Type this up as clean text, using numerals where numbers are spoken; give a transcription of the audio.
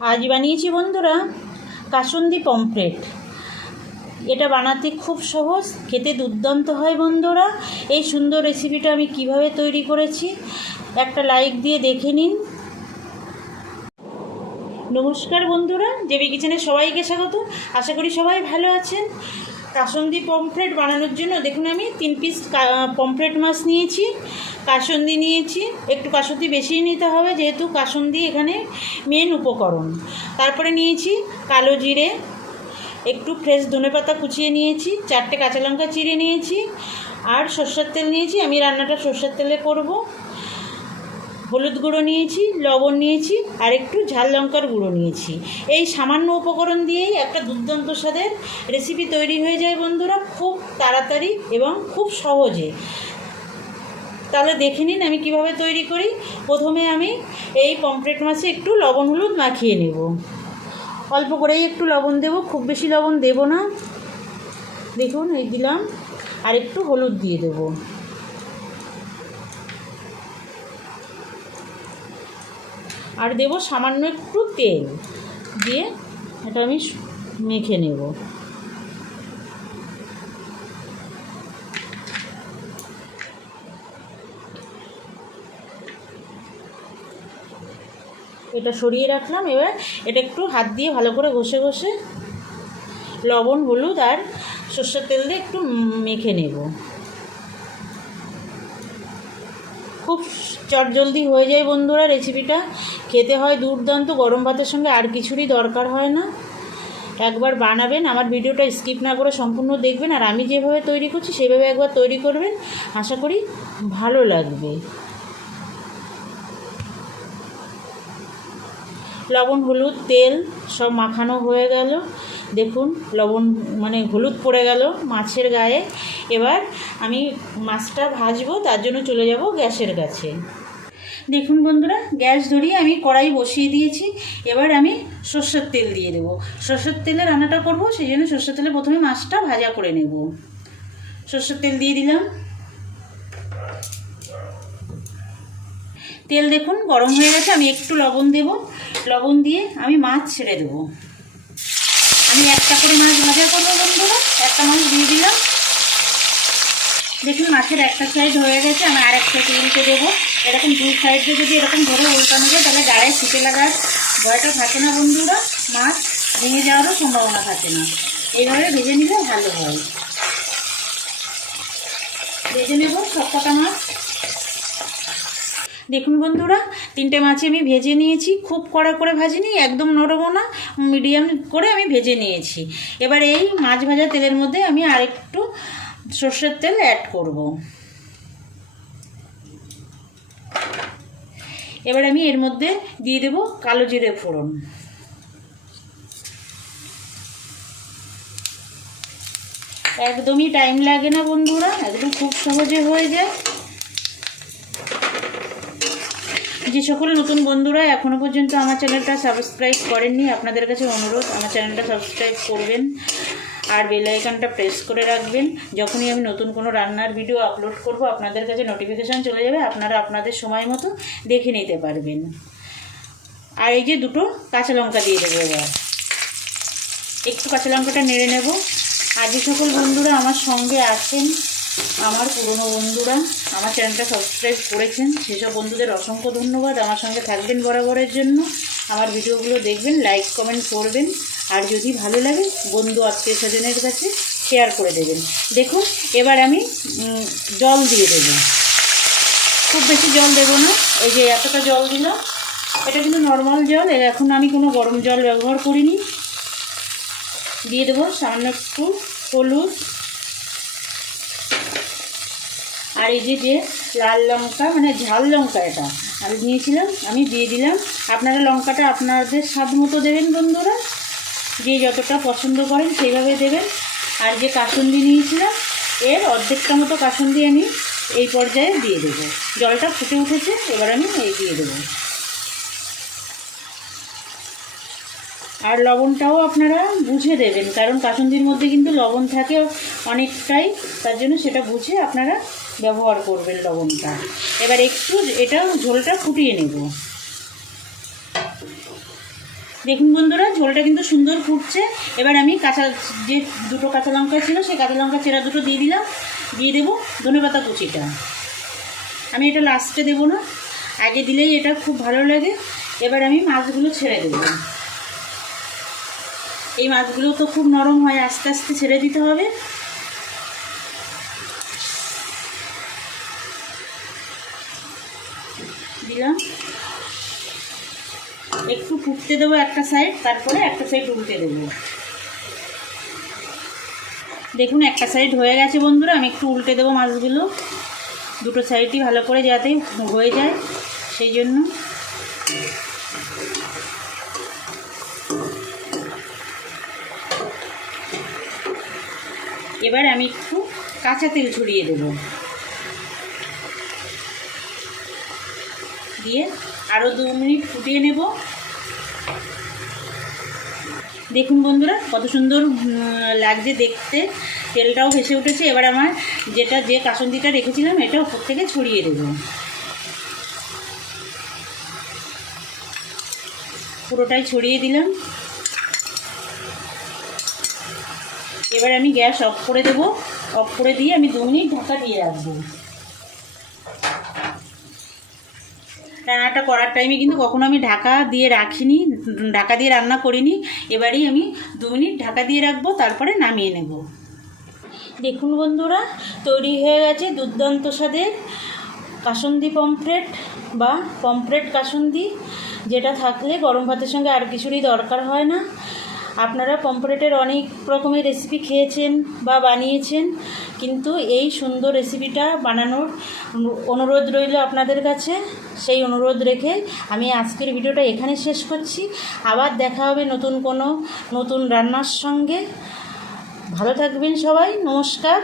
আজ বানিয়েছি বন্ধুরা কাসুন্দি পমফ্রেট। এটা বানাতে খুব সহজ, খেতে দুর্দান্ত হয় বন্ধুরা। এই সুন্দর রেসিপিটা আমি কিভাবে তৈরি করেছি একটা লাইক দিয়ে দেখে নিন। নমস্কার বন্ধুরা, জেবি কিচেনে সবাইকে স্বাগত। আশা করি সবাই ভালো আছেন। কাসুন্দি পমফ্রেট বানানোর জন্য দেখুন আমি 3 পিস পমফ্রেট মাছ নিয়েছি, কাসুন্দি নিয়েছি। একটু কাসুন্দি বেশি নিতে হবে যেহেতু কাসুন্দি এখানে মেন উপকরণ। তারপরে নিয়েছি কালো জিরে, একটু ফ্রেশ ধনেপাতা কুচিয়ে নিয়েছি, 4টে কাঁচা লঙ্কা চিড়ে নিয়েছি, আর সরষের তেল নিয়েছি। আমি রান্নাটা সরষের তেলে করব। হলুদ গুঁড়ো নিয়েছি, লবণ নিয়েছি, আর একটু ঝাল লঙ্কার গুঁড়ো নিয়েছি। এই সামান্য উপকরণ দিয়েই একটা দুর্দান্ত স্বাদের রেসিপি তৈরি হয়ে যায় বন্ধুরা, খুব তাড়াতাড়ি এবং খুব সহজে। তাহলে দেখে নিন আমি কিভাবে তৈরি করি। প্রথমে আমি এই পমফ্রেট মাছে একটু লবণ হলুদ মাখিয়ে নেব। অল্প করেই একটু লবণ দেব, খুব বেশি লবণ দেব না। দেখুন এই দিলাম, আর একটু হলুদ দিয়ে দেবো। আর দেব সামান্য একটু তেল দিয়ে এটা আমি মেখে নেব। এটা সরিয়ে রাখলাম। এবার এটা একটু হাত দিয়ে ভালো করে ঘষে ঘষে লবণ হলুদ আর সরষের তেল দিয়ে একটু মেখে নেব। খুব চটজলদি হয়ে যায় বন্ধুরা রেসিপিটা, খেতে হয় দুর্দান্ত। গরম ভাতের সঙ্গে আর কিছুরই দরকার হয় না। একবার বানাবেন, আমার ভিডিওটা স্কিপ না করে সম্পূর্ণ দেখবেন, আর আমি যেভাবে তৈরি করছি সেভাবে একবার তৈরি করবেন, আশা করি ভালো লাগবে। লবণ হলুদ তেল সব মাখানো হয়ে গেল। দেখুন লবণ হলুদ পড়ে গেল মাছের গায়ে। এবার আমি মাছটা ভাজবো, তার জন্য চলে যাব গ্যাসের কাছে। দেখুন বন্ধুরা, গ্যাস ধরিয়ে আমি কড়াই বসিয়ে দিয়েছি। এবার আমি সরষের তেল দিয়ে দেবো। সরষের তেলে রান্নাটা করব, সেই জন্য সরষের তেলে প্রথমে মাছটা ভাজা করে নেব। সরষের তেল দিয়ে দিলাম। তেল দেখুন গরম হয়ে গেছে। আমি একটু লবণ দেব, লবণ দিয়ে আমি মাছ ছেড়ে দেবো। আমি একটা করে মাছ ভাজা করবো বন্ধুরা। একটা মাছ দিয়ে দিলাম। দেখুন মাছের একটা সাইড হয়ে গেছে, আমি আর একটা উল্টে দেবো। এরকম দুই সাইডে যদি এরকম ধরে উল্টানো যায় তাহলে গায়ে ছিটে লাগার ভয়টা থাকে না বন্ধুরা, মাছ ভেঙে যাওয়ারও সম্ভাবনা থাকে না। এইভাবে ভেজে নিলে ভালো হয়। ভেজে নেব সবকটা মাছ। দেখুন বন্ধুরা, 3টে মাছ আমি ভেজে নিয়েছি। খুব কড়া করে ভাজিনি, একদম নরমও না, মিডিয়াম করে আমি ভেজে নিয়েছি। এবার এই মাছ ভাজা তেলের মধ্যে আমি আরেকটু সর্ষের তেল অ্যাড করব। এবার আমি এর মধ্যে দিয়ে দেব কালো জিরে ফোড়ন। একদমই টাইম লাগে না বন্ধুরা, একদম খুব সহজে হয়ে যায়। যে সকল নতুন বন্ধুরা এখনও পর্যন্ত আমার চ্যানেলটা সাবস্ক্রাইব করেননি, আপনাদের কাছে অনুরোধ আমার চ্যানেলটা সাবস্ক্রাইব করবেন আর বেল আইকনটা প্রেস করে রাখবেন। যখনই আমি নতুন কোনো রান্নার ভিডিও আপলোড করব আপনাদের কাছে নোটিফিকেশান চলে যাবে, আপনারা আপনাদের সময় মতো দেখে নিতে পারবেন। আর এই যে 2টো কাঁচা লঙ্কা দিয়ে দেবো। এবার একটু কাঁচা লঙ্কাটা নেড়ে নেব। আর যে সকল বন্ধুরা আমার সঙ্গে আছেন, আমার পুরনো বন্ধুরা আমার চ্যানেলটা সাবস্ক্রাইব করেছেন, সেসব বন্ধুদের অসংখ্য ধন্যবাদ। আমার সঙ্গে থাকবেন বরাবরের জন্য, আমার ভিডিওগুলো দেখবেন, লাইক কমেন্ট করবেন, আর যদি ভালো লাগে বন্ধু আত্মীয় স্বজনের কাছে শেয়ার করে দেবেন। দেখুন এবার আমি জল দিয়ে দেবো। খুব বেশি জল দেবো না, এই যে এতটা জল দিলাম, এটা কিন্তু নর্মাল জল। এখন আমি কোনো গরম জল ব্যবহার করিনি। দিয়ে দেবো সামান্য একটু হলুদ, আর এই যে লাল লঙ্কা ঝাল লঙ্কা এটা আমি নিয়েছিলাম, আমি দিয়ে দিলাম। আপনারা লঙ্কাটা আপনাদের স্বাদ মতো দেবেন বন্ধুরা, যে যতটা পছন্দ করেন সেইভাবে দেবেন। আর যে কাসুন্দি নিয়েছিলাম এর অর্ধেকটা মতো কাসুন্দি আমি এই পর্যায়ে দিয়ে দেবো। জলটা ফুটে উঠেছে, এবার আমি এই দিয়ে দেবো। আর লবণটাও আপনারা বুঝে দেবেন, কারণ কাসুন্দির মধ্যে কিন্তু লবণ থাকে অনেকটাই, তার জন্য সেটা বুঝে আপনারা ব্যবহার করবেন লবণটা। এবার একটু এটা ঝোলটা ফুটিয়ে নেব। দেখুন বন্ধুরা, ঝোলটা কিন্তু সুন্দর ফুটছে। এবার আমি যে দুটো কাঁচা লঙ্কা ছিল সেই কাঁচা লঙ্কা চেরা দুটো দিয়ে দিলাম। দিয়ে দেবো ধনেপাতা কুচিটা। আমি এটা লাস্টে দেবো না, আগে দিলেই এটা খুব ভালো লাগে। এবার আমি মাছগুলো ছেড়ে দেবো। এই মাছগুলো তো খুব নরম হয়, আস্তে আস্তে ছেড়ে দিতে হবে। দিলাম, একটু ফুটতে দেবো একটা সাইড, তারপরে একটা সাইড উল্টে দেবো। দেখুন একটা সাইড হয়ে গেছে বন্ধুরা, আমি একটু উল্টে দেবো মাছগুলো, দুটো সাইডই ভালো করে যাতে হয়ে যায় সেই জন্য। এবার আমি একটু কাঁচা তেল ছড়িয়ে দেব, দিয়ে আরও 2 মিনিট ফুটিয়ে নেব। দেখুন বন্ধুরা কত সুন্দর লাগছে দেখতে, তেলটাও ভেসে উঠেছে। এবার আমার যে কাসুন্দিটা রেখেছিলাম এটা উপর থেকে ছড়িয়ে দেব। পুরোটাই ছড়িয়ে দিলাম। এবার আমি গ্যাস অফ করে দেব। অফ করে দিয়ে আমি 2 মিনিট ঢাকা দিয়ে রাখবো। রান্নাটা করার টাইমে কিন্তু কখনো আমি ঢাকা দিয়ে রাখিনি, ঢাকা দিয়ে রান্না করিনি। এবারেই আমি 2 মিনিট ঢাকা দিয়ে রাখবো, তারপরে নামিয়ে নেব। দেখুন বন্ধুরা, তৈরি হয়ে গেছে দুর্দান্ত স্বাদের কাসুন্দি পমফ্রেট বা পমফ্রেট কাসুন্দি, যেটা থাকলে গরম ভাতের সঙ্গে আর কিছুরই দরকার হয় না। আপনারা পমফ্রেটের অনেক রকমের রেসিপি খেয়েছেন বা বানিয়েছেন, কিন্তু এই সুন্দর রেসিপিটা বানানোর অনুরোধ রইল আপনাদের কাছে। সেই অনুরোধ রেখে আমি আজকের ভিডিওটা এখানে শেষ করছি। আবার দেখা হবে নতুন রান্নার সঙ্গে। ভালো থাকবেন সবাই, নমস্কার।